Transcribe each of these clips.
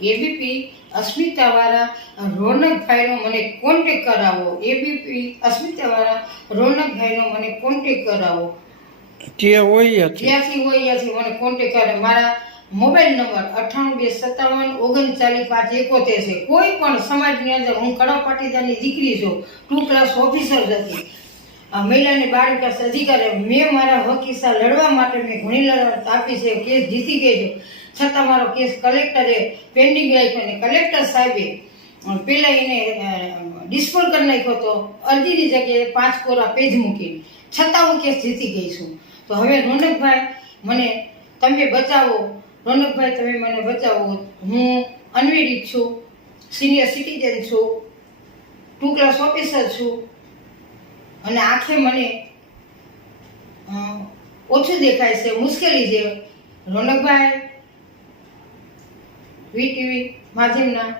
ABP અસ્મિતાવાળા રોનકભાઈનો મને contact કરાવો. ABP અસ્મિતાવાળા રોનકભાઈનો મને કોન્ટેક કરાવો. જે હોય ત્યાંથી હોય ત્યાંથી મને કોન્ટેક કરે મારા મોબાઈલ નંબર અઠ્ઠાણું બે સત્તાવન ઓગણચાલીસ પાંચ એકોતેર છે. કોઈ પણ સમાજની અંદર હું કડા પાટીદારની દીકરી છું. ટુ ક્લાસ ઓફિસર હતી આ મહિલા અને બાળ વિકાસ અધિકારી. મેં મારા હકીસા લડવા માટે મેં ઘણી લડત આપી છે. કેસ જીતી ગઈ છું. છતાં મારો કેસ કલેક્ટરે પેન્ડિંગ રાખ્યો અને કલેક્ટર સાહેબે પેલા એને ડિસ્પોલ કરી નાખ્યો હતો અરજીની જગ્યાએ પાંચ કોરા પેજ મૂકી છતાં હું કેસ જીતી ગઈ છું. તો હવે રોનકભાઈ, મને તમે બચાવો. રોનકભાઈ, તમે મને બચાવો. હું અનવેડિક છું સિનિયર સિટીઝન છું ટુ ક્લાસ ઓફિસર છું. અને આંખે મને ઓછું દેખાય છે, મુશ્કેલી છે. રોનકભાઈ વીટીવી માધ્યમના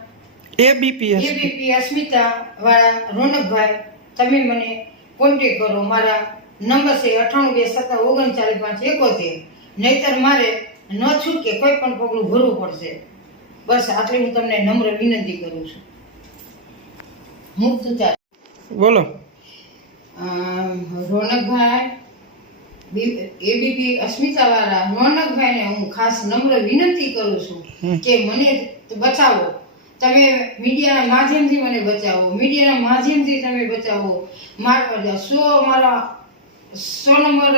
એબીપી એબીપી અસ્મિતા વાળા રોનકભાઈ તમે મને કોન્ટેક કરો. મારા નંબર છે અઠાણું બે સત્તા ઓગણચાલીસ પાંચ એકોતેર. નહીતર મારે ન છૂટકે કોઈ પણ પગલું ભરવું પડશે. બસ આટલી હું તમને નમ્ર વિનંતી કરું છું. મુક્ત ચાલ. બોલો. રોનકભાઈ એબીપી અસ્મિતા વાળા રોનકભાઈને હું ખાસ નમ્ર વિનંતી કરું છું કે મને બચાવો. તમે મીડિયાના માધ્યમથી મને બચાવો. મીડિયાના માધ્યમથી તમે બચાવો. મારા સો મારા સો નંબર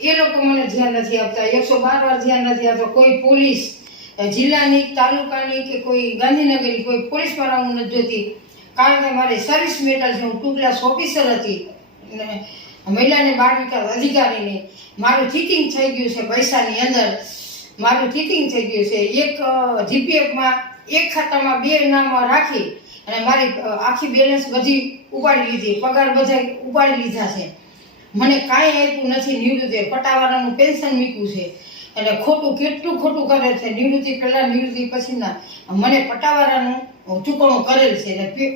એ લોકો મને ધ્યાન નથી આપતા. એકસો બાર વાર ધ્યાન નથી આપતા. કોઈ પોલીસ જિલ્લાની તાલુકાની કે કોઈ ગાંધીનગરની કોઈ પોલીસવાળા હું નથી જોતી. કારણ કે મારી સર્વિસ મેટર છે હું ટુ ક્લાસ ઓફિસર હતી. અને મહિલા અને બાળ વિકાસ અધિકારીની. મારું ચીટિંગ થઈ ગયું છે પૈસાની અંદર. મારું ચીટિંગ થઈ ગયું છે. એક જીપીએફમાં એક ખાતામાં બે નામ રાખી અને મારી આખી બેલેન્સ બધી ઉપાડી લીધી. પગાર બધા ઉપાડી લીધા છે. મને કાંઈ આપ્યું નથી નિવૃત્તિ પટાવાળાનું પેન્શન મૂક્યું છે. એટલે ખોટું, કેટલું ખોટું કરે છે? નિવૃત્તિ પહેલાં, નિવૃત્તિ પછીના. મને પટાવાળાનું ચૂકવણું કરેલ છે. એટલે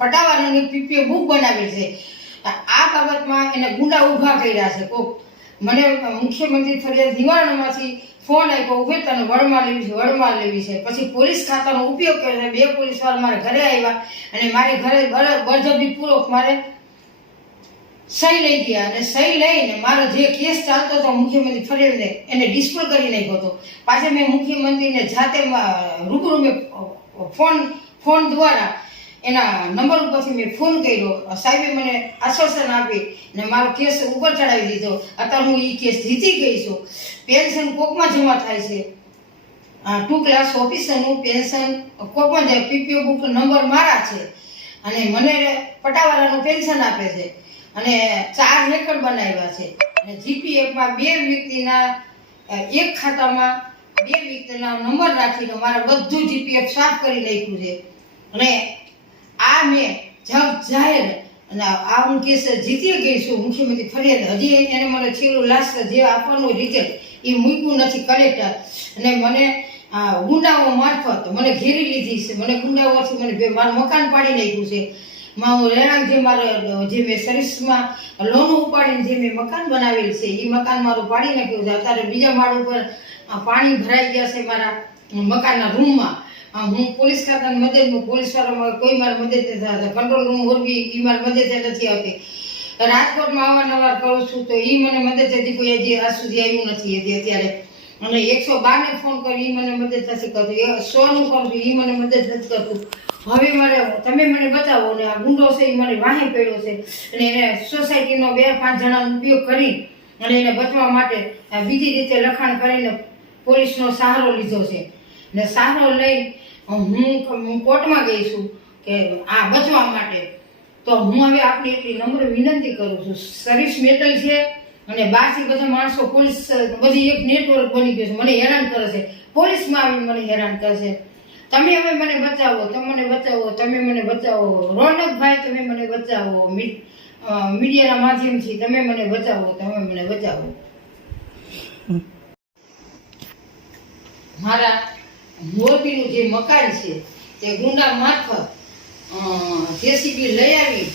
પટાવાળાની પીપીએ બુક બનાવેલ છે. આ બાબતમાં એને ગુંડા ઊભા કર્યા છે. કોક મને મુખ્યમંત્રી ફરિયાદ નિવારણમાંથી ફોન આપ્યો, ઉભે તને વડમાં લેવી છે, વડમાં લેવી છે. પછી પોલીસ ખાતાનો ઉપયોગ કર્યો છે. બે પોલીસવાળા મારા ઘરે આવ્યા અને મારે ઘરે બર- બળજબરીપૂર્વક મારે સહી લઈ ગયા અને સહી લઈને મારો જે કેસ ચાલતો હતો મુખ્યમંત્રી ફરિયાદને એને ડિસ્પોલ કરી નાખ્યો હતો. પાછા મેં મુખ્યમંત્રીને જાતે રૂબરૂ મેં ફોન ફોન દ્વારા એના નંબર ઉપરથી મેં ફોન કર્યો. સાહેબે મને આશ્વાસન આપી ને મારો કેસ ઉપર ચડાવી દીધો. અત્યારે હું એ કેસ જીતી ગઈ છું. પેન્શન કોકમાં જમા થાય છે? ટુ ક્લાસ ઓફિસરનું પેન્શન કોકમાં જાય? પીપીઓ બુક નંબર મારા છે. અને મને પટાવાળાનું પેન્શન આપે છે. અને ચાર રેકર્ડ બનાવ્યા છે. અને જીપીએફમાં બે વ્યક્તિના એક ખાતામાં બે વ્યક્તિના નંબર રાખીને મારે બધું જીપીએફ સાફ કરી નાખ્યું છે. અને આ મેં જગ જાહેર અને આ હું કેસ જીતી ગઈ છું. મુખ્યમંત્રી ફરિયાદ હજી એને મને છેલ્લું લાસ્ટ જે આપવાનું રિઝલ્ટ એ મૂક્યું નથી કલેક્ટર અને મને ગુંડાઓ મારફત મને ઘેરી લીધી છે. મને ગુંડાઓથી મને મારું મકાન પાડી નાખ્યું છે. મારું રહેણાંક જે મારો, જે મેં સર્વિસમાં લોન ઉપાડીને જે મેં મકાન બનાવેલ છે, એ મકાન મારું પાડી નાખ્યું છે. અત્યારે બીજા માળ ઉપર પાણી ભરાઈ ગયા છે મારા મકાનના રૂમમાં હું પોલીસ ખાતાની મદદમાં પોલીસ કોઈ મારી મદદ નથી થતા. કંટ્રોલ રૂમ મોરબી એ મારી મદદ નથી આવતી. રાજકોટમાં અવારનવાર કરું છું તો એ મને મદદ હજી કોઈ. હજી આજ સુધી આવ્યું નથી, હજી અત્યારે. અને એકસો બારને ફોન કરી એ મને મદદ નથી કરતું. સોનું કરું છું એ મને મદદ નથી કરતું. હવે મારે, તમે મને બતાવો ને આ ગુંડો છે એ મને વાહી પડ્યો છે. અને એને સોસાયટીનો બે પાંચ જણાનો ઉપયોગ કરી અને એને બચવા માટે બીજી રીતે લખાણ કરીને પોલીસનો સહારો લીધો છે. ને સહારો લઈ હું હું કોર્ટમાં ગઈ છું કે આ બચવા માટે. તો હું હવે આપની એટલી નમ્ર વિનંતી કરું છું. સર્વિસ મેટલ છે અને બાસી બધા માણસો પોલીસ બધી એક નેટવર્ક બની ગયું છે. મને હેરાન કરે છે. પોલીસમાં આવીને મને હેરાન કરે છે. તમે હવે મને બચાવો તમે મને બચાવો તમે મને બચાવો. રોનકભાઈ તમે મને બચાવો. મીડિયાના માધ્યમથી તમે મને બચાવો તમે મને બચાવો. મારા મોરબીનું જે મકાન છે, તે ગુંડા મારફત જેસીબી લઈ આવી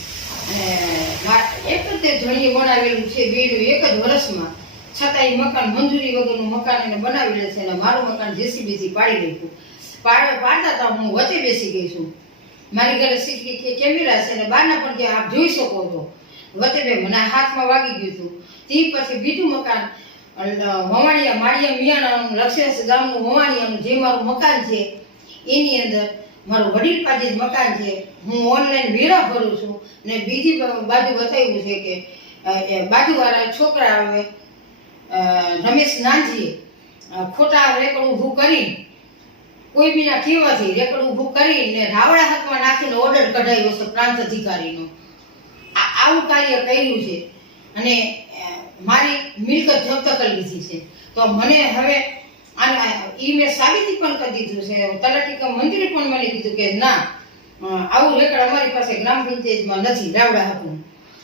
એક જ તે ધણીએ બનાવેલું છે બેડું એક જ વર્ષમાં. છતાં એ મકાન મંજૂરી વગરનું મકાન એને બનાવી લે છે અને મારું મકાન જેસીબીથી પાડી નાખ્યું. પાડ પાડતા હતા હું વચ્ચે બેસી ગઈ છું. મારી ઘરે સીટી કેમેરા છે અને બહારના પણ ત્યાં આપ જોઈ શકો છો. વચ્ચે બે મને હાથમાં વાગી ગયું હતું. તે પછી બીજું મકાન અ, વવાણિયા માળિયા મિયાણાનું લક્ષેશ ગામનું વવાણિયાનું જે મારું મકાન છે એની અંદર મારું વડીલ પાસે જ મકાન છે. હું ઓનલાઈન વેરા ભરું છું ને બીજી બાજુ બતાવ્યું છે કે બાજુવાળા છોકરા આવે રમેશ નાનજીએ ખોટા રેકડ ઊભું કરી કોઈ બીના કહેવાથી રેકડ ઊભું કરીને રાવડા હાથમાં નાખીને ઓર્ડર કઢાવ્યો છે પ્રાંત અધિકારીનો. આવું કાર્ય કર્યું છે. અને મારી મિલકત જપ્ત કરી લીધી છે. તો મને હવે ઈ મેં સાબિતી પણ કરી દીધું છે. તલાટી મંત્રી પણ મને કીધું કે ના આવું રેકડ અમારી પાસે ગ્રામ પંચાયતમાં નથી રાવડા હતું.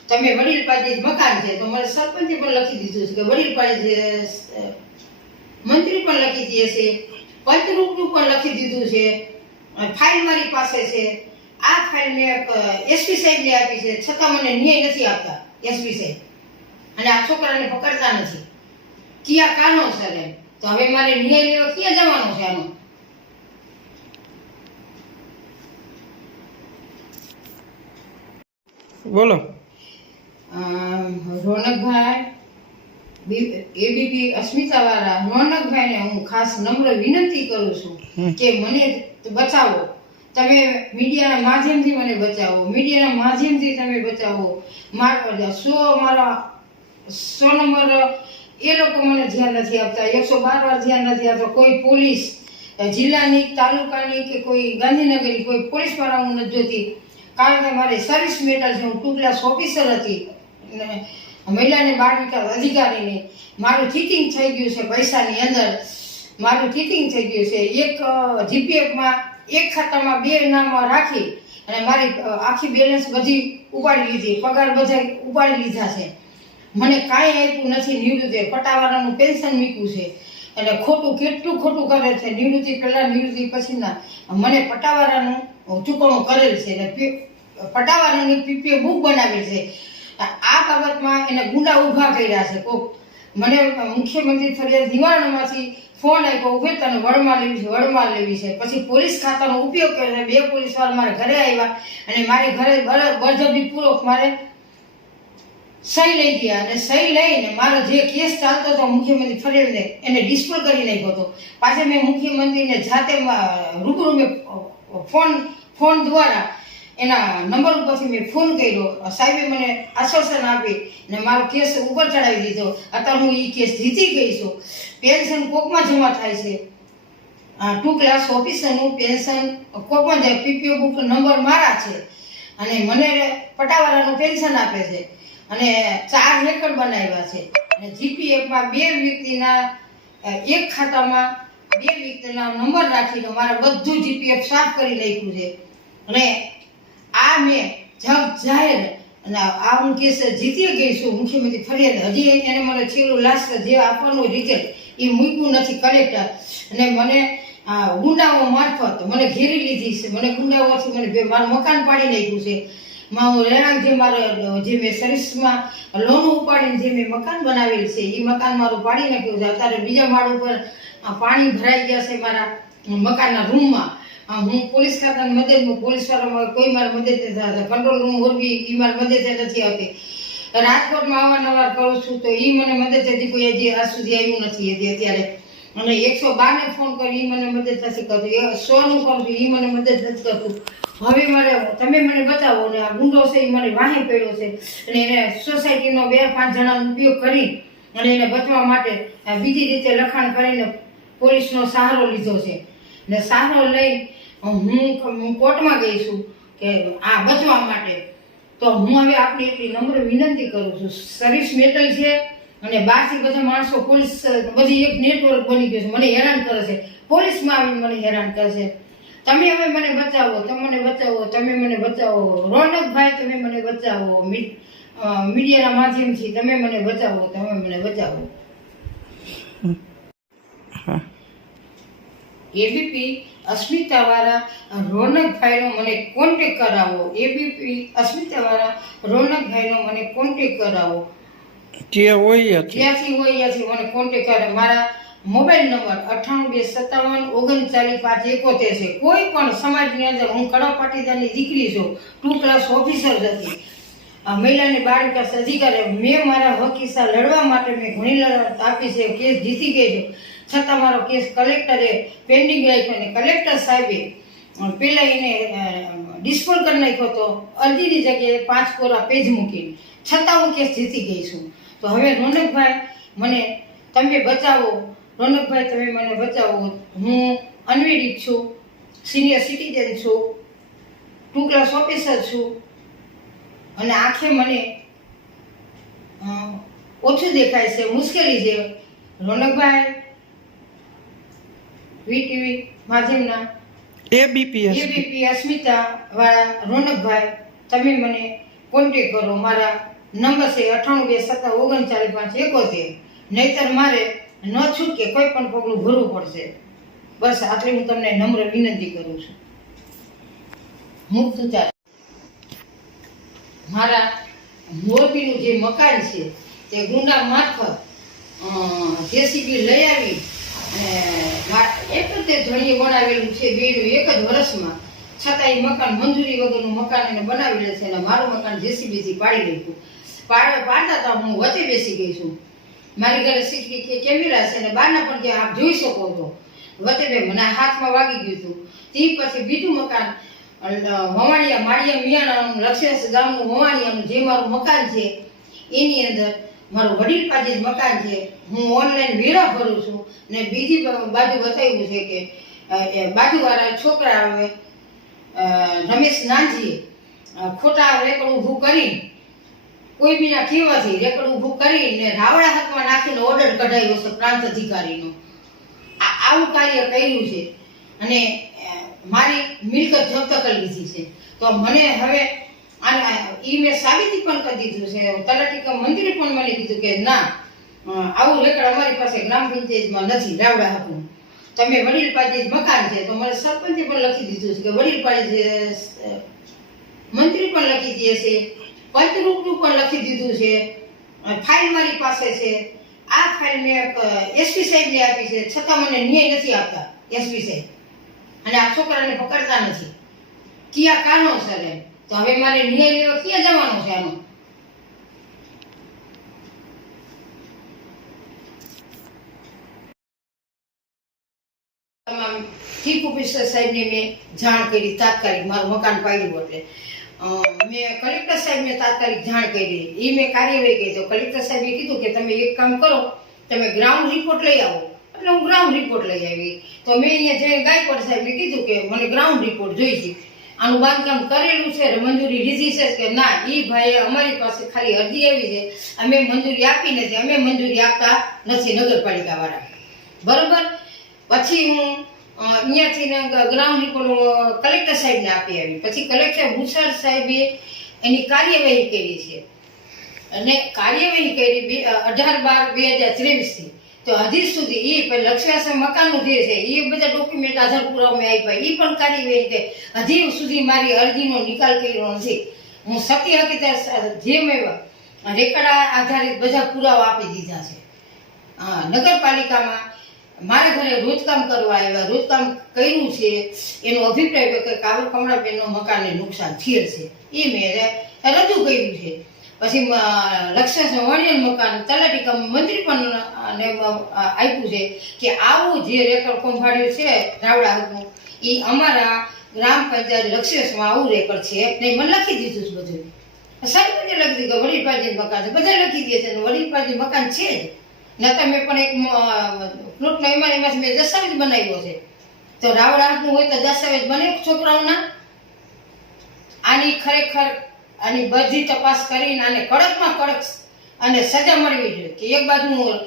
તમે વડીલ પાસે મકાન છે, તો મને સરપંચે પણ લખી દીધું છે કે વડીલ પાસે મંત્રી પણ લખી દે છે પંચરૂપનું પણ લખી દીધું છે ફાઇલ મારી પાસે છે. આ ફાઇલ મેં એસપી સાહેબને આપી છે, છતાં મને ન્યાય નથી આપતા, એસપી સાહેબ. અને આ છોકરાને પકડતા નથી કયા કારણોસર એમ તો? હવે મારે નિર્ણય લેવો ક્યાં જવાનો છે આનો? બોલો. રોનકભાઈ એબીપી અસ્મિતાવાળા રોનકભાઈને હું ખાસ નમ્ર વિનંતી કરું છું કે મને બચાવો. તમે મીડિયાના માધ્યમથી મને બચાવો. મીડિયાના માધ્યમથી તમે બચાવો. મારા સો મારા સો નંબર, એ લોકો મને ધ્યાન નથી આપતા. એકસો બાર વાર ધ્યાન નથી આપતા. કોઈ પોલીસ જિલ્લાની, તાલુકાની કે કોઈ ગાંધીનગરની કોઈ પોલીસવાળા હું નથી જોતી. કારણ કે મારી સર્વિસ મેટર છે. હું ટુ ક્લાસ ઓફિસર હતી. અને મહિલા અને બાળ વિકાસ અધિકારીની. મારું ચીટિંગ થઈ ગયું છે પૈસાની અંદર. મારું ચીટિંગ થઈ ગયું છે. એક જીપીએફમાં એક ખાતામાં બે નામ રાખી અને મારી આખી બેલેન્સ બધી ઉપાડી લીધી. પગાર બધા ઉપાડી લીધા છે. મને કાંઈ આપ્યું નથી નિવૃત્તિ પટાવાળાનું પેન્શન મૂક્યું છે. એટલે ખોટું કેટલું ખોટું કરે છે? નિવૃત્તિ પહેલાં, નિવૃત્તિ પછીના. મને પટાવાળાનું ચૂકવણું કરેલ છે. એટલે પટાવાળાની પીપીએ બુક બનાવેલ છે. આ બાબતમાં એને ગુંડા ઊભા કર્યા છે. કોક મને મુખ્યમંત્રી ફરિયાદ નિવારણમાંથી ફોન આપ્યો, ઉભે તને વડમાં લેવી છે, વડમાં લેવી છે. પછી પોલીસ ખાતાનો ઉપયોગ કર્યો બે પોલીસવાળા મારા ઘરે આવ્યા અને મારે ઘરે બર- બળજબરીપૂર્વક મારે સહી લઈ ગયા અને સહી લઈને મારો જે કેસ ચાલતો હતો મુખ્યમંત્રી ફરિયાદને એને ડિસ્પોલ કરી નાખ્યો હતો. પાછા મેં મુખ્યમંત્રીને જાતે રૂબરૂ મેં ફોન ફોન દ્વારા એના નંબર ઉપરથી મેં ફોન કર્યો. સાહેબે મને આશ્વાસન આપી અને મારો કેસ ઉપર ચડાવી દીધો. અત્યારે હું એ કેસ જીતી ગઈ છું. પેન્શન કોકમાં જમા થાય છે? ટુ ક્લાસ ઓફિસરનું પેન્શન કોકમાં જાય? પીપીઓ બુક નંબર મારા છે. અને મને પટાવાળાનું પેન્શન આપે છે. અને ચાર રેકર્ડ બનાવ્યા છે. અને જીપીએફમાં બે વ્યક્તિના એક ખાતામાં બે વ્યક્તિના નંબર રાખીને મારે બધું જીપીએફ સાફ કરી નાખ્યું છે. અને આ મેં જગ જાહેર અને આ હું કેસ જીતી ગઈ છું મુખ્યમંત્રી ફરિયાદ. હજી એને મને છેલ્લું લાસ્ટ જે આપવાનું રિઝલ્ટ એ મૂક્યું નથી કલેક્ટર અને મને ગુંડાઓ મારફત મને ઘેરી લીધી છે. મને ગુંડાઓથી મને મારું મકાન પાડી નાખ્યું છે. મારું રહેણાંક જે મારે, જે મેં સરીસમાં લોન ઉપાડીને જે મેં મકાન બનાવેલ છે એ મકાન મારું પાડી નાખ્યું છે. અત્યારે બીજા માળ ઉપર પાણી ભરાઈ ગયા છે મારા મકાનના રૂમમાં. હું પોલીસ ખાતાની મદદમાં પોલીસ વાળામાં કોઈ મારી મદદ કંટ્રોલ રૂમ ઓરબી એ મારી મદદ નથી આવતી. રાજકોટમાં અવારનવાર કરું છું તો એ મને મદદ હતી કોઈ. હજી આજ સુધી આવ્યું નથી હજી અત્યારે. અને એકસો બારને ફોન કરી એ મને મદદ નથી કરતું. એ સોનું કરું છું એ મને મદદ નથી કરતું. હવે મારે, તમે મને બતાવો ને આ ગુંડો છે એ મને વાહી પડ્યો છે. અને એને સોસાયટીનો બે પાંચ જણાનો ઉપયોગ કરી અને એને બચવા માટે બીજી રીતે લખાણ કરીને પોલીસનો સહારો લીધો છે. ને સહારો લઈ હું કોર્ટમાં ગઈ છું કે આ બચવા માટે. તો હું હવે આપની એટલી નમ્ર વિનંતી કરું છું. સર્વિસ મેટલ છે અને બહારથી બધા માણસો પોલીસ, બધી એક નેટવર્ક બની ગયું છે. મને હેરાન કરે છે. પોલીસમાં આવીને મને હેરાન કરે છે. તમે હવે મને બચાવો તમે મને બચાવો તમે મને બચાવો. રોનકભાઈ તમે મને બચાવો. મીડિયાના માધ્યમથી તમે મને બચાવો તમે મને બચાવો. એબીપી અસ્મિતાવાળા રોનકભાઈનો મને કોન્ટેક કરાવો. એબીપી અસ્મિતાવાળા રોનકભાઈનો મને કોન્ટેક કરાવો. જે હોય છે હોય ત્યાંથી મને કોન્ટેક્ટ કરે મારા મોબાઈલ નંબર અઠ્ઠાણું બે સત્તાવન ઓગણચાલીસ પાંચ એકોતેર છે. કોઈ પણ સમાજની અંદર હું કડા પાટીદારની દીકરી છું, ટુ ક્લાસ ઓફિસર હતી. મહિલાને બાળ વિકાસ અધિકારી મેં મારા હકીસા લડવા માટે મેં ઘણી લડત આપી છે, કેસ જીતી ગઈ છું. છતાં મારો કેસ કલેક્ટરે પેન્ડિંગ રાખ્યો અને કલેક્ટર સાહેબે પેલા એને ડિસ્પોલ કરી નાખ્યો હતો. અરજીની જગ્યાએ પાંચ કોરા પેજ મૂકીને. છતાં હું કેસ જીતી ગઈ છું. તો હવે રોનકભાઈ, મને તમે બચાવો. રોનકભાઈ તમે મને બચાવો. હું અનવેડિક છું સિનિયર સિટીઝન છું ટુ ક્લાસ ઓફિસર છું. અને આંખે મને ઓછું દેખાય છે મુશ્કેલી છે. રોનકભાઈ વીટીવી માધ્યમના એબીપીએસ એબીપી અસ્મિતા વાળા રોનકભાઈ તમે મને કોન્ટેક કરો. મારા નંબર છે અઠ્ઠાણું બે સત્તા ઓગણચાલીસ પાંચ એકોતેર. નહીતર મારે ન છૂટકે કોઈ પણ પગલું ભરવું પડશે. બસ આટલી હું તમને નમ્ર વિનંતી કરું છું. મુક્ત ચાલ મારા મોરબીનું જે મકાન છે, તે ગુંડા મારફત જેસીબી લઈ આવી એક જ ધણીએ બનાવેલું છે બેડું, એક જ વર્ષમાં. છતાં એ મકાન મંજૂરી વગરનું મકાન એને બનાવેલું છે અને મારું મકાન જેસીબીથી પાડી નાખ્યું. પાડ પાડતા તો હું વચ્ચે બેસી ગઈ છું. મારી ઘરે સીસીટીવી કેમેરા છે અને બહારના પણ ત્યાં આપ જોઈ શકો છો. વતે મને હાથમાં વાગી ગયું હતું. તે પછી બીજું મકાન અ, વવાણિયા માળિયા મિયાણાનું લક્ષેશ ગામનું વવાણિયાનું જે મારું મકાન છે એની અંદર મારું વડીલ પાસે જ મકાન છે. હું ઓનલાઈન વેરા ભરું છું ને બીજી બાજુ બતાવ્યું છે કે બાજુવાળા છોકરા હવે રમેશ નાનજીએ ખોટા રેકોર્ડ ઊભું કરી કોઈ બીના કહેવાથી રેકડ ઊભું કરીને રાવડા હાથમાં નાખીને ઓર્ડર કઢાવ્યો છે પ્રાંત અધિકારીનો. આ આવું કાર્ય કર્યું છે. અને મારી મિલકત જપ્ત કરી લીધી છે. તો મને હવે આના ઈ મેં સાબિતી પણ કરી દીધું છે. તલાટી મંત્રી પણ મને કીધું કે ના આવું રેકડ અમારી પાસે ગ્રામ પંચાયતમાં નથી રાવડા હાથનું. તમે વડીલ જ મકાન છે, તો મને સરપંચે પણ લખી દીધું છે કે વડીલ પાસે મંત્રી પણ લખી દે છે. પંચરૂપનું પણ લખી દીધું છે. ફાઇલ મારી પાસે છે. આ ફાઇલ મેં એસપી સાહેબને આપી છે. છતાં મને ન્યાય નથી આપતા એસપી સાહેબ. અને આ છોકરાને પકડતા નથી. કયા કારણોસર એમ તો હવે મારે ન્યાય લેવા ક્યાં જવાનો છે આનો? ચીફ ઓફિસર સાહેબને મેં જાણ કરી, તાત્કાલિક મારું મકાન પાડ્યું એટલે. મેં કલેક્ટર સાહેબને તાત્કાલિક જાણ કરી. એ મેં કાર્યવાહી કરી. તો કલેક્ટર સાહેબે કીધું કે તમે એક કામ કરો, તમે ગ્રાઉન્ડ રિપોર્ટ લઈ આવો. એટલે હું ગ્રાઉન્ડ રિપોર્ટ લઈ આવી. તો મેં અહીંયા જઈને ગાયકવાડ સાહેબને કીધું કે મને ગ્રાઉન્ડ રિપોર્ટ જોઈશે. આનું બાંધકામ કરેલું છે મંજૂરી લીધી છે કે ના એ ભાઈએ અમારી પાસે ખાલી અરજી આવી છે. અમે મંજૂરી આપી નથી. અમે મંજૂરી આપતા નથી નગરપાલિકાવાળા બરાબર? પછી હું અહીંયાથી ગ્રાઉન્ડ રિપોર્ટ કલેક્ટર સાહેબને આપી આવી. પછી કલેક્ટર ભૂષણ સાહેબે એની કાર્યવાહી કરી છે. અને કાર્યવાહી કરી અઢાર બાર બે હજાર ત્રેવીસથી. તો હજી સુધી એ પણ લક્ષ્યાસન મકાનનું જે છે એ બધા ડોક્યુમેન્ટ આધાર પુરાવામાં આપ્યા. એ પણ કાર્યવાહી કે હજી સુધી મારી અરજીનો નિકાલ કર્યો નથી. હું સત્ય હકીકત જે મેં રેકર્ડ આધારિત બધા પુરાવા આપી દીધા છે. નગરપાલિકામાં મારા ઘરે રોજકામ કરવા આવ્યા રોજકામ કર્યું છે. એનો અભિપ્રાય કે કાવર કમળાબેનનો મકાનને નુકસાન થયેલ છે. એ મેં રજૂ કર્યું છે. પછી લક્ષણ વણિયન મકાન તલાટી કમ મંત્રી પણ આપ્યું છે કે આવું જે રેકર્ડ કંભાળ્યું છે રાવડા હતું એ અમારા ગ્રામ પંચાયત લક્ષેસમાં આવું રેકર્ડ છે. નહીં મને લખી દીધું છે બધું. સરપંચે લખી દીધું વડીલ મકાન છે. બધા લખી દે છે. વડીલ મકાન છે જ. નતા મેં પણ એક ફ્રૂટનો એમાં એમાંથી મેં દસ્તાવેજ બનાવ્યો છે. તો રાવણ હાથનું હોય તો દસ્તાવેજ બને છોકરાઓના. આની ખરેખર આની બધી તપાસ કરીને આને કડકમાં કડક અને સજા મળવી જોઈએ કે એક બાજુ હું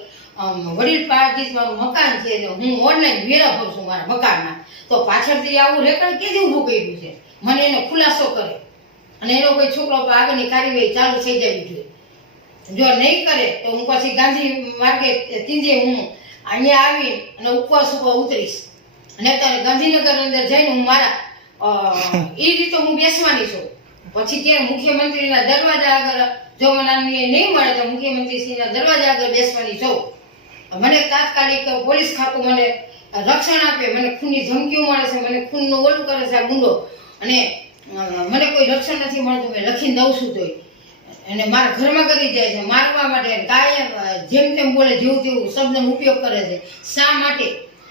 વડીલ પાર્ટી મારું મકાન છે તો હું ઓનલાઈન વેરા છું મારા મકાનમાં. તો પાછળથી આવું રેકર્ડ કેદી ઊભું કર્યું છે? મને એનો ખુલાસો કરે. અને એનો કોઈ છોકરો પર આગળની કાર્યવાહી ચાલુ થઈ જવી જોઈએ. જો નહીં કરે, તો હું પછી ગાંધી માર્ગે તીંજે હું અહીંયા આવી અને ઉપવાસ ઉપર ઉતરીશ. અને અત્યારે ગાંધીનગર અંદર જઈને હું મારા એ રીતે હું બેસવાની છું. પછી કે મુખ્યમંત્રીના દરવાજા આગળ, જો મને નહીં મળે તો મુખ્યમંત્રીશ્રીના દરવાજા આગળ બેસવાની છું. મને તાત્કાલિક પોલીસ ખાતું મને રક્ષણ આપે, મને ખૂનની ધમકીઓ મળે છે, મને ખૂનનું ઓલું કરે છે આ ગુંડો. અને મને કોઈ રક્ષણ નથી મળતું, મેં લખીને દઉં છું તોય. અને મારા ઘરમાં કરી જાય છે. મારવા માટે કાયમ જેમ તેમ બોલે, જેવું તેવું શબ્દનો ઉપયોગ કરે છે. શા માટે?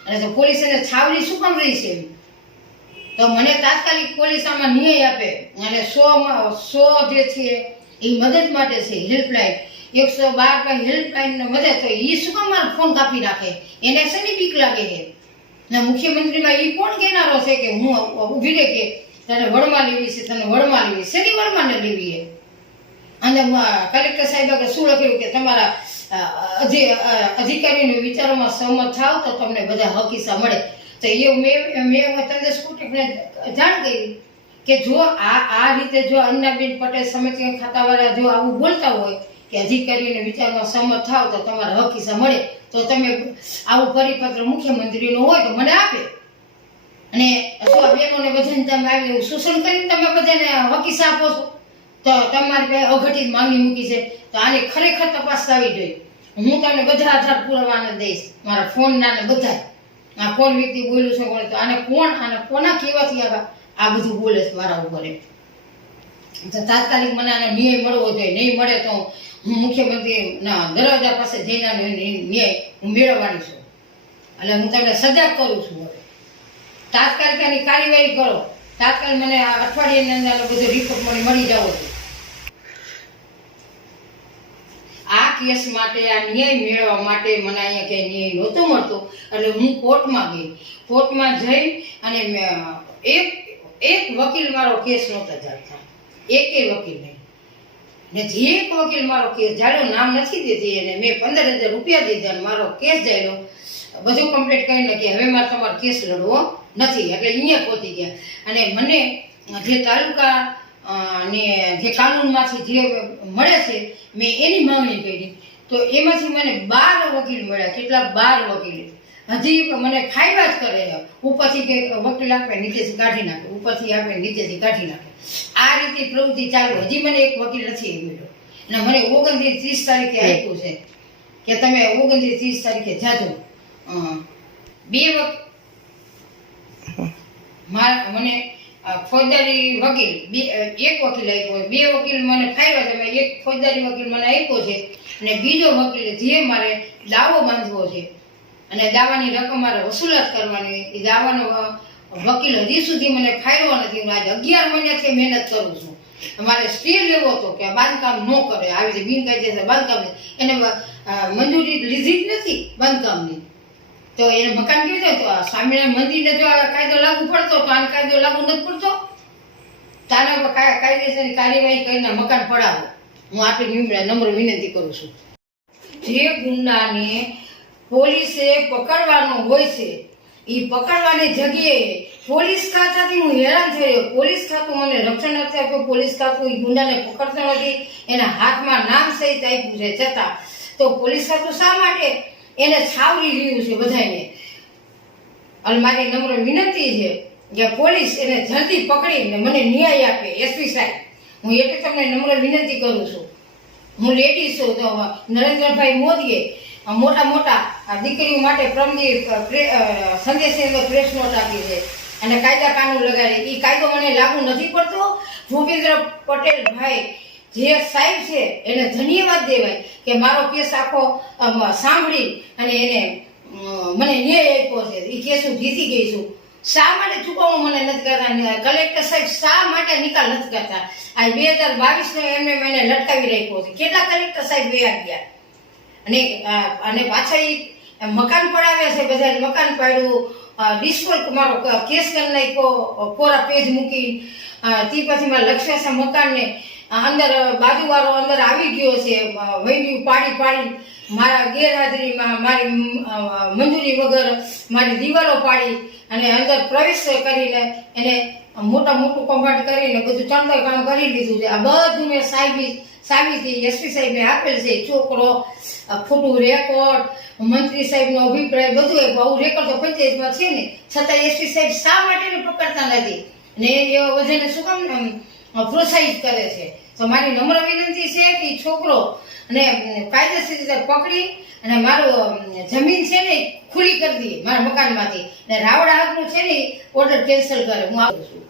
અને તો પોલીસ એને છાવરી શું કામ રહી છે? તો મને તાત્કાલિક પોલીસ આમાં ન્યાય આપે. અને સો સો જે છે, એ મદદ માટે છે, હેલ્પલાઇન. એકસો બાર પર હેલ્પલાઇન મદદ તો એ શું કામ મારો ફોન કાપી નાખે? એને શેની બીક લાગે છે? અને મુખ્યમંત્રીમાં એ કોણ કહેનારો છે કે હું ઊભી રહે કે તને વળમાં લેવી છે, તને વળમાં લેવી શેની વળમાં ને લેવી છે? અને કલેક્ટર સાહેબ આગળ શું લખ્યું કે તમારા અ, અધિ- અ, અધિકારીઓના વિચારોમાં સહમત થાવ તો તમને બધા હકીસા મળે. તો એ મેં મેં તંદેશ કુટુંબને જાણ કરી કે જો આ આ રીતે જો અન્નાબેન પટેલ સમિતિ ખાતાવાળા જો આવું બોલતા હોય કે અધિકારીઓને વિચારમાં સહમત થાવ તો તમારા હકીસા મળે. તો તમે આવું પરિપત્ર મુખ્યમંત્રીનો હોય તો મને આપે. અને શું બહેનોને બધાને તમે આવી શોષણ કરીને તમે બધાને હકીસા આપો છો? તો તમારી પાસે અઘટિત માંગણી મૂકી છે. તો આની ખરેખર તપાસ થવી જોઈએ. હું તમને બધા આધાર પુરાવાના દઈશ. મારા ફોન ના બધા આ કોણ વ્યક્તિ બોલ્યું છે કોણ તો આને કોણ, આને કોના કહેવાથી આ આ બધું બોલે છે મારા ઉપર તો તાત્કાલિક મને આનો ન્યાય મળવો જોઈએ. નહીં મળે તો હું મુખ્યમંત્રી ના દરવાજા પાસે જઈને ન્યાય હું મેળવવાની છું. એટલે હું તમને સજાગ કરું છું હવે. તાત્કાલિક આની કાર્યવાહી કરો. તાત્કાલિક મને અઠવાડિયાની અંદર બધું રિપોર્ટ મને મળી જવો જોઈએ. આ કેસ માટે, આ ન્યાય મેળવવા માટે મને અહીંયા કે ન્યાય નહોતો મળતો. એટલે હું કોર્ટમાં ગઈ. કોર્ટમાં જઈ અને એક એક વકીલ મારો કેસ નહોતા ચાલતા એકે વકીલ નહીં ને જે એક વકીલ મારો કેસ જાડ્યો નામ નથી દેતી અને મેં પંદર હજાર રૂપિયા દીધા મારો કેસ જાડ્યો બધું કમ્પ્લીટ કરીને કે હવે મારે તમારો કેસ લડવો નથી. એટલે અહીંયા પહોંચી ગયા. અને મને જે તાલુકા ને જે કાનૂનમાંથી જે મળે છે મેં એની માંગણી કરી. તો એમાંથી મને બાર વકીલ મળ્યા કેટલા બાર વકીલ. હજી મને ખાઈવા જ કરે છે. ઉપરથી કે વકીલ આપે નીચેથી કાઢી નાખે. ઉપરથી આપે નીચેથી કાઢી નાખે. આ રીતે પ્રવૃત્તિ ચાલુ. હજી મને એક વકીલ નથી મળ્યો. અને મને ઓગણત્રીસ ત્રીસ તારીખે આપ્યું છે કે તમે ઓગણત્રીસ ત્રીસ તારીખે જાજો. બે વખત માર મને ફોજદારી વકીલ, બે એક વકીલ આપ્યો. બે વકીલ મને ફાયદો છે એક ફોજદારી વકીલ મને આપ્યો છે, અને બીજો વકીલ જે મારે દાવો બાંધવો છે, અને દાવાની રકમ મારે વસૂલાત કરવાની, એ દાવાનો વકીલ હજી સુધી મને ફાયદો નથી, હું આજે અગિયાર મહિનાથી મહેનત કરું છું મારે સ્ટે લેવો હતો કે બાંધકામ ન કરે, આવી રીતે બિનકાયદેસર બાંધકામ. એને મંજૂરી લીધી જ નથી બાંધકામની તો એને મકાન કેવી રીતે તો આ સ્વામિનારાયણ મંદિરને જો આ કાયદો લાગુ પડતો, તો આને કાયદો લાગુ નથી પડતો. તારે કાયદેસરની કાર્યવાહી કરીને મકાન પડાવો. હું આપણી નમ્ર વિનંતી કરું છું. જે ગુંડાને પોલીસે પકડવાનો હોય છે એ પકડવાની જગ્યાએ પોલીસ ખાતાથી હું હેરાન થયો પોલીસ ખાતું મને રક્ષણ નથી આપ્યું. પોલીસ ખાતું એ ગુંડાને પકડતો નથી. એના હાથમાં નામ સહિત આપ્યું છે. છતાં તો પોલીસ ખાતું શા માટે એને છાવરી રહ્યું છે બધાને અને મારી નમ્ર વિનંતી છે કે પોલીસ એને જલ્દી પકડીને મને ન્યાય આપે. એસપી સાહેબ, હું એટલે તમને નમ્ર વિનંતી કરું છું. હું લેડીઝ છું તો નરેન્દ્રભાઈ મોદીએ મોટા મોટા દીકરીઓ માટે પ્રમદી સંદેશની અંદર પ્રેસ નોટ આપી છે. અને કાયદા કાનૂન લગાડે. એ કાયદો મને લાગુ નથી પડતો. ભૂપેન્દ્ર પટેલ ભાઈ જે સાહેબ છે, એને ધન્યવાદ દેવાય કે મારો કેસ આખો સાંભળી અને એને મને ન્યાય આપ્યો છે. એ કેસ હું જીતી ગઈ છું. શા માટે ચૂકવણું મને નથી કરતા? કલેક્ટર સાહેબ શા માટે નિકાલ નથી કરતા? આ બે હજાર બાવીસ નો એમને મને લટકાવી રાખ્યો છે. કેટલા કલેક્ટર સાહેબ વ્યા ગયા? અને અને પાછળ એ મકાન પડાવ્યા છે બધા મકાન પાડ્યું. ડિસ્કોલ મારો કેસ કરી નાખ્યો કોરા પેજ મૂકી. તે પછી મારા લક્ષ્ય છે મકાનને અંદર, બાજુવાળો અંદર આવી ગયો છે, વૈદ્યુ પાડી પાડી મારા ગેરહાજરીમાં મારી મંજૂરી વગર મારી દિવાલો પાડી અને અંદર પ્રવેશ કરીને એને મોટા મોટું કમ્પાઉન્ડ કરીને બધું ચંદર કામ કરી લીધું છે. આ બધું મેં સાહેબી સાહેબીથી એસપી સાહેબને આપેલ છે. છોકરો ખોટું રેકોર્ડ મંત્રી સાહેબનો અભિપ્રાય બધું એ બહુ રેકોર્ડ તો પંચાયતમાં છે ને. છતાં એસપી સાહેબ શા માટે પકડતા નથી? ને એ બધાને શું કામ પ્રોત્સાહિત કરે છે. તો મારી નમ્ર વિનંતી છે કે છોકરો અને કાયદેસર રીતે પકડી અને મારું જમીન છે ને ખુલી કરી દઈએ મારા મકાનમાંથી. ને રાવડા હકનું છે ને ઓર્ડર કેન્સલ કરે. હું આવું છું.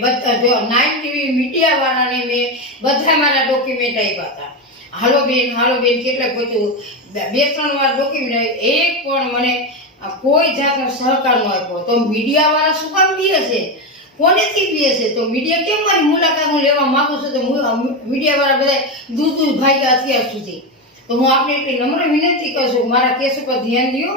બધા જો નાઇન ટીવી મીડિયા વાળાને મેં બધા મારા ડોક્યુમેન્ટ આપ્યા હતા. હાલો બેન હાલો બેન કેટલે બે- બે ત્રણ વાર ડોક્યુમેન્ટ એક પણ મને આ કોઈ જાતનો સહકાર ન આપ્યો. તો મીડિયા વાળા શું કામ પીએ છે? કોનેથી પીએ છે? તો મીડિયા કેમ મારી મુલાકાત હું લેવા માંગુ છું? તો મીડિયા વાળા બધા દૂધ દૂર ભાગ્યા અત્યાર સુધી. તો હું આપને એટલી નમ્ર વિનંતી કરું છું, મારા કેસ ઉપર ધ્યાન દો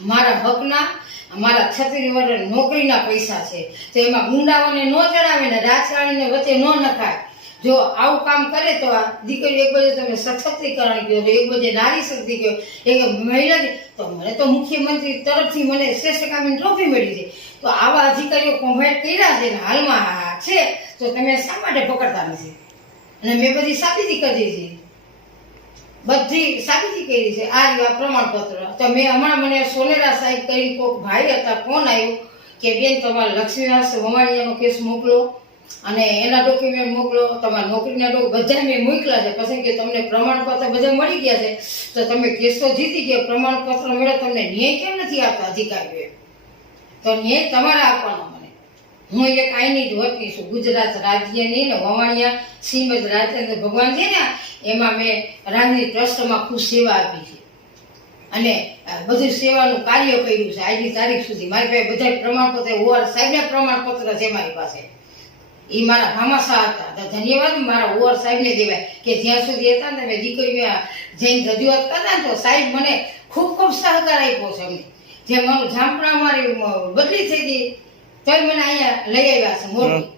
મારા હકના, મારા છત્રી વર્ષ નોકરીના પૈસા છે. તો એમાં ગુંડાઓને ન ચડાવે ને રાજકારણીને વચ્ચે ન નખાય. જો આવું કામ કરે તો આ દીકરી એક બાજુ તમે સશક્તિકરણ કહો તો એક બાજુ નારી શક્તિ કહો, એક મહિલા તો મને તો મુખ્યમંત્રી તરફથી મને શ્રેષ્ઠ કામની ટ્રોફી મળી છે. તો આવા અધિકારીઓ કમ્પેર કર્યા છે હાલમાં છે, તો તમે શા માટે પકડતા નથી? અને મેં બધી સાબિતી કરી દીધી બધી સાબિતી કરી છે. આ રીવા પ્રમાણપત્ર. તો મેં હમણાં મને સોનેરા સાહેબ કરીને કોઈક ભાઈ હતા, ફોન આવ્યો કે બેન, તમારે લક્ષ્મીનાથ વમાણિયાનો કેસ મોકલો. અને એના ડોક્યુમેન્ટ મોકલો, તમારા નોકરીના ડોક્યુમેન્ટ બધા મેં મોકલ્યા છે. પછી કે તમને પ્રમાણપત્ર બધા મળી ગયા છે. તો તમે કેસો જીતી ગયા, પ્રમાણપત્ર મળે તમને ન્યાય કેમ નથી આપતા અધિકારીઓએ? તો ન્યાય તમારે આપવાનો મને હું એક આઈની જ વતની છું. ગુજરાત રાજ્યની ને વવાણિયા, શ્રીમદ રાજેન્દ્ર ભગવાન છે ને, એમાં મેં રાંધની ટ્રસ્ટમાં ખૂબ સેવા આપી છે. અને બધું સેવાનું કાર્ય કર્યું છે. આજની તારીખ સુધી મારી પાસે બધા પ્રમાણપત્ર, ઓઆર સાહેબના પ્રમાણપત્ર છે મારી પાસે. એ મારા ભામાસા હતા. તો ધન્યવાદ મારા ઓવર સાહેબને દેવાય કે જ્યાં સુધી હતા ને મેં દીકરીઓ જઈને રજૂઆત કરતા તો સાહેબ મને ખૂબ ખૂબ સહકાર આપ્યો છે અમને. જે મારું જામપણા મારી બદલી થઈ ગઈ તો મને અહીંયા લઈ આવ્યા છે મોરબી.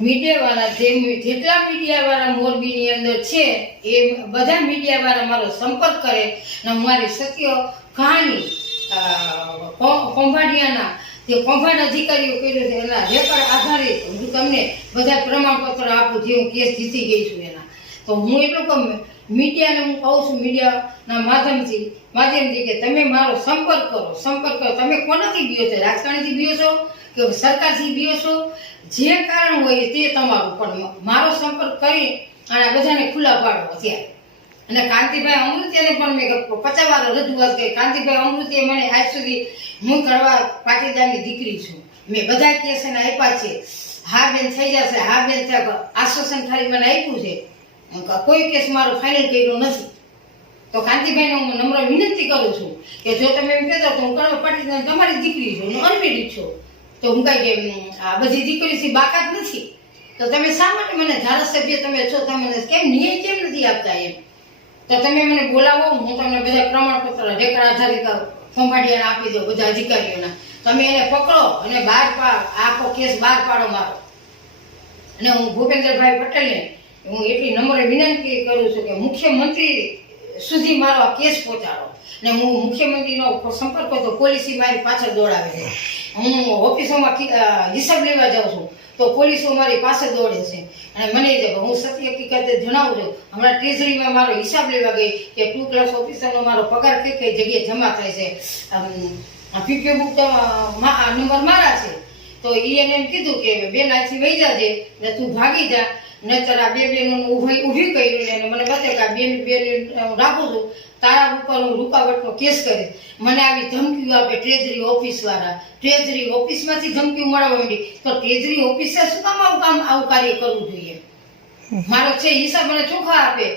મીડિયા વાળા જે જેટલા મીડિયા વાળા મોરબીની અંદર છે એ બધા મીડિયા વાળા મારો સંપર્ક કરે અને મારી સત્ય કહાની કોંભાડિયાના જે કોંભાડ અધિકારીઓ કર્યું છે, એના રેકર્ડ આધારિત હું તમને બધા પ્રમાણપત્ર આપું જે હું કેસ જીતી ગઈ છું એના. તો હું એટલું કહું મીડિયાને હું કહું છું, મીડિયાના માધ્યમથી માધ્યમથી કે તમે મારો સંપર્ક કરો સંપર્ક કરો. તમે કોનાથી બીઓ છો? રાજકારણીથી બીઓ છો કે સરકારથી બીઓ છો? જે કારણ હોય તે તમારું, પણ મારો સંપર્ક કરી અને બધાને ખુલ્લા પાડો અત્યારે. અને કાંતિભાઈ અમૃતિયાને પણ મેં પચાસ વાર રજૂઆત કરી. કાંતિભાઈ અમૃતિએ મને આજ સુધી હું કરવા પાટીદારની દીકરી છું. મેં બધા કેસ એને આપ્યા છે. હા બેન થઈ જશે, હા બેન થાય આશ્વાસન ખાલી મને આપ્યું છે. કોઈ કેસ મારો ફાઇનલ કર્યો નથી. તો કાંતિભાઈને હું નમ્ર વિનંતી કરું છું કે જો તમે એમ કહેતા તો હું કડવા પાટીદાર તમારી દીકરી છું, હું અનમેરિડ છું. તો હું કાંઈ આ બધી દીકરીથી બાકાત નથી. તો તમે શા માટે મને ધારાસભ્ય તમે છો તમે મને કેમ ન્યાય કેમ નથી આપતા એમ? તો તમે મને બોલાવો, હું તમને બધા પ્રમાણપત્ર રેકર્ડ આધારિત ખંભાળિયાને આપી દો બધા અધિકારીઓના. તમે એને પકડો અને બહાર આખો કેસ બહાર પાડો મારો. અને હું ભૂપેન્દ્રભાઈ પટેલને હું એટલી નમ્ર વિનંતી કરું છું કે મુખ્યમંત્રી સુધી મારો આ કેસ પહોંચાડો. ને હું મુખ્યમંત્રીનો સંપર્ક તો પોલીસી મારી પાછળ દોડાવે છે. હું ઓફિસોમાં હિસાબ લેવા જાઉં છું. તો પોલીસો મારી પાસે દોડે છે. અને મને જે હું સત્ય હકીકતે જણાવું છું. હમણાં ટ્રેઝરીમાં મારો હિસાબ લેવા ગઈ કે ટુ ક્લાસ ઓફિસરનો મારો પગાર કઈ કઈ જગ્યાએ જમા થાય છે. પીપીઓ બુક તો નંબર મારા છે. તો એને એમ કીધું કે બેન અહીંથી વહી જાજે, ને તું ભાગી જા. નહીતર આ બે બેનો ઊભી ઊભી કર્યું ને મને બતાવે કે આ બેન બેન હું રાખું છું. તારા ઉપર હું રૂકાવટનો કેસ કરીશ મને આવી ધમકીઓ આપે ટ્રેઝરી ઓફિસ વાળા. ટ્રેઝરી ઓફિસમાંથી ધમકીઓ મળવા માંડી. તો ટ્રેઝરી ઓફિસે શું કામ આવું કામ આવું કાર્ય કરવું જોઈએ? મારો છે હિસાબ મને ચોખ્ખા આપે.